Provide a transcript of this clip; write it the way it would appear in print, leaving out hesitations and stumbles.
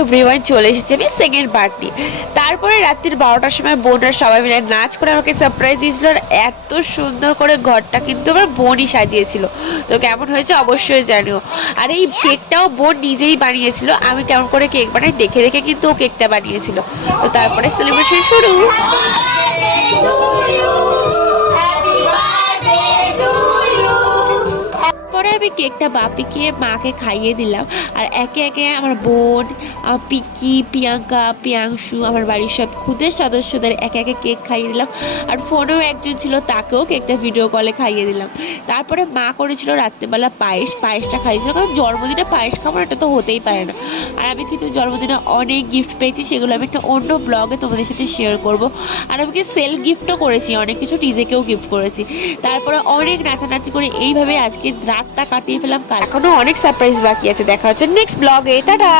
Everyone, চলে এসেছে আমি সেকেন্ড পার্টি। তারপরে রাত্রির 12টার সময় বোনরা সবাই মিলে নাচ করে আমাকে সারপ্রাইজ দিয়েছিল। আর এত সুন্দর করে ঘরটা কিন্তু আমার বোনই সাজিয়েছিল। তো কেমন হয়েছে অবশ্যই জানিও। আর এই কেকটাও বোন নিজেই বানিয়েছিল। আমি কেমন করে কেক বানাই দেখে দেখে কিন্তু ও কেকটা বানিয়েছিল। তো তারপরে সেলিব্রেশন শুরু। পরে আমি কেকটা বাপিকে মাকে খাইয়ে দিলাম। আর একে একে আমার বোন, পিকি, প্রিয়াঙ্কা, প্রিয়াংশু, আমার বাড়ির সব খুদের সদস্যদের একে একে কেক খাইয়ে দিলাম। আর ফোনেও একজন ছিল, তাকেও কেকটা ভিডিও কলে খাইয়ে দিলাম। তারপরে মা করেছিল রাত্রেবেলা পায়েসটা খাইয়েছিল, কারণ জন্মদিনে পায়েস খাবো এটা তো হতেই পারে না। আর আমি কিন্তু জন্মদিনে অনেক গিফট পেয়েছি, সেগুলো আমি একটা অন্য ব্লগে তোমাদের সাথে শেয়ার করব। আর আমি সেলফ গিফটও করেছি, অনেক কিছু নিজেকেও গিফট করেছি। তারপরে অনেক নাচানাচি করে এইভাবে আজকে রাতটা কাটিয়ে ফেলাম। এখনো অনেক সারপ্রাইজ বাকি আছে, দেখা হচ্ছে নেক্সট ব্লগে। টাটা।